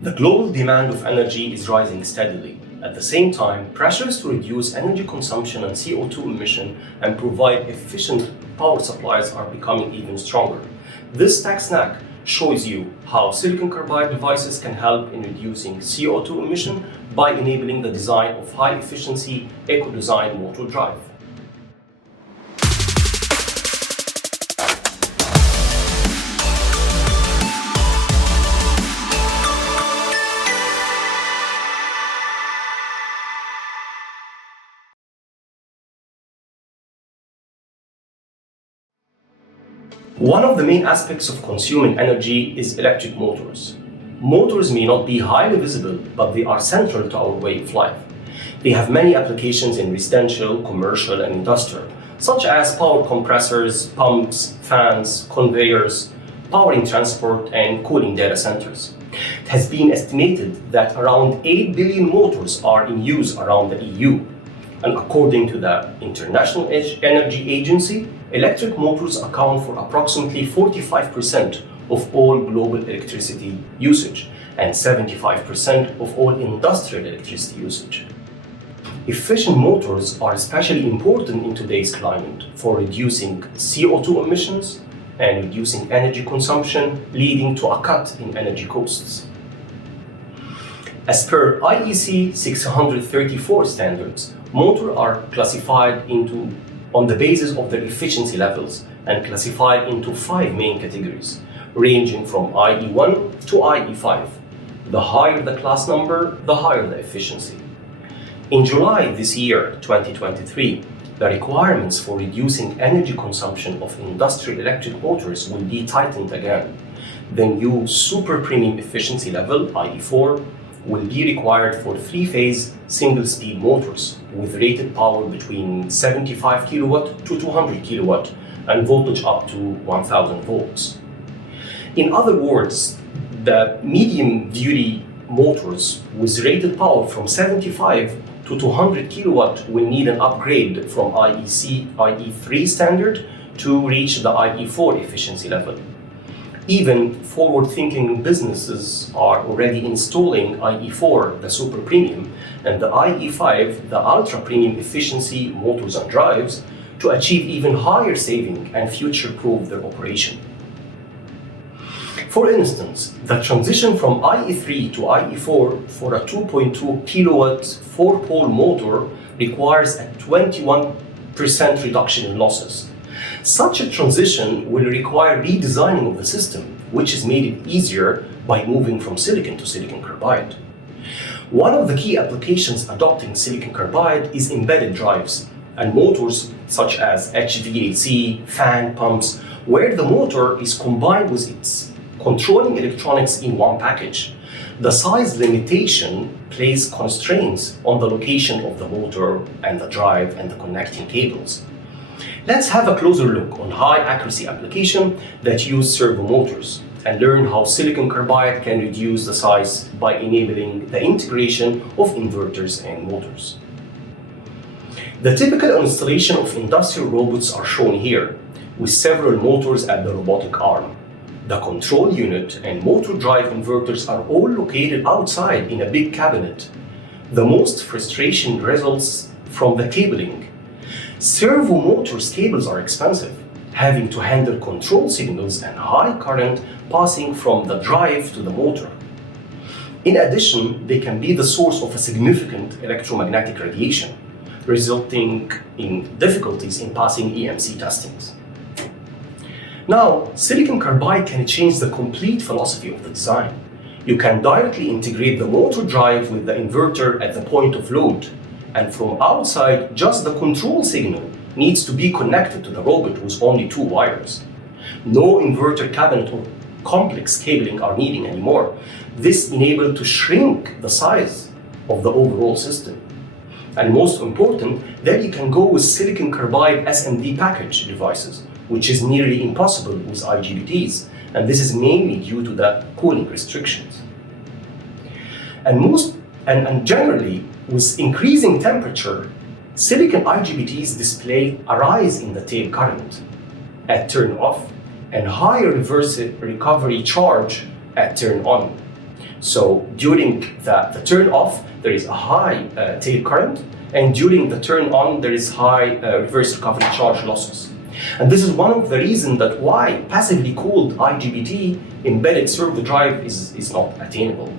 The global demand of energy is rising steadily. At the same time, pressures to reduce energy consumption and CO2 emission and provide efficient power supplies are becoming even stronger. This tech snack shows you how silicon carbide devices can help in reducing CO2 emission by enabling the design of high-efficiency eco-design motor drive. One of the main aspects of consuming energy is electric motors. Motors may not be highly visible, but they are central to our way of life. They have many applications in residential, commercial, and industrial, such as power compressors, pumps, fans, conveyors, powering transport, and cooling data centers. It has been estimated that around 8 billion motors are in use around the EU. And according to the International Energy Agency, electric motors account for approximately 45% of all global electricity usage and 75% of all industrial electricity usage. Efficient motors are especially important in today's climate for reducing CO2 emissions and reducing energy consumption, leading to a cut in energy costs. As per IEC 634 standards, motors are classified on the basis of their efficiency levels and classified into 5 main categories, ranging from IE1 to IE5. The higher the class number, the higher the efficiency. In July this year, 2023, the requirements for reducing energy consumption of industrial electric motors will be tightened again. The new super premium efficiency level, IE4, will be required for 3-phase single-speed motors with rated power between 75 kilowatt to 200 kilowatt and voltage up to 1000 volts. In other words, the medium-duty motors with rated power from 75 to 200 kilowatt will need an upgrade from IE3 standard to reach the IE4 efficiency level. Even forward-thinking businesses are already installing IE4, the super premium, and the IE5, the ultra premium efficiency motors and drives, to achieve even higher saving and future-proof their operation. For instance, the transition from IE3 to IE4 for a 2.2 kilowatt 4-pole motor requires a 21% reduction in losses. Such a transition will require redesigning of the system, which is made easier by moving from silicon to silicon carbide. One of the key applications adopting silicon carbide is embedded drives and motors such as HVAC, fan, pumps, where the motor is combined with its controlling electronics in one package. The size limitation places constraints on the location of the motor and the drive and the connecting cables. Let's have a closer look on high-accuracy applications that use servo motors and learn how silicon carbide can reduce the size by enabling the integration of inverters and motors. The typical installation of industrial robots are shown here, with several motors at the robotic arm. The control unit and motor drive inverters are all located outside in a big cabinet. The most frustration results from the cabling. Servo motors cables are expensive, having to handle control signals and high current passing from the drive to the motor. In addition, they can be the source of a significant electromagnetic radiation, resulting in difficulties in passing EMC testings. Now, silicon carbide can change the complete philosophy of the design. You can directly integrate the motor drive with the inverter at the point of load, and from outside, just the control signal needs to be connected to the robot with only 2 wires. No inverter cabinet or complex cabling are needed anymore. This enables to shrink the size of the overall system. And most important, that you can go with silicon carbide SMD package devices, which is nearly impossible with IGBTs, and this is mainly due to the cooling restrictions. And generally, with increasing temperature, silicon IGBTs display a rise in the tail current at turn off and higher reverse recovery charge at turn on. So during the turn off, there is a high tail current, and during the turn on, there is high reverse recovery charge losses. And this is one of the reasons that why passively cooled IGBT embedded servo drive is not attainable.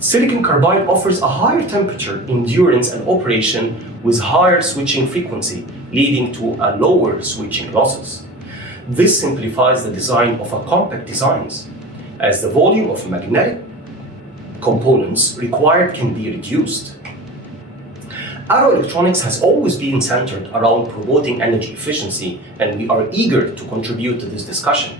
Silicon carbide offers a higher temperature, endurance, and operation with higher switching frequency, leading to a lower switching losses. This simplifies the design of a compact designs, as the volume of magnetic components required can be reduced. Arrow Electronics has always been centered around promoting energy efficiency, and we are eager to contribute to this discussion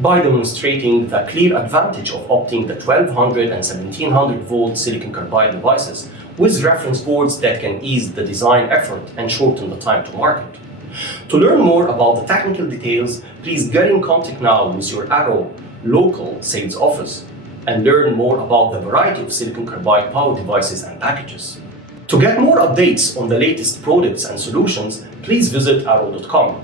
by demonstrating the clear advantage of opting the 1200 and 1700 volt silicon carbide devices with reference boards that can ease the design effort and shorten the time to market. To learn more about the technical details, please get in contact now with your Arrow local sales office and learn more about the variety of silicon carbide power devices and packages. To get more updates on the latest products and solutions, please visit arrow.com.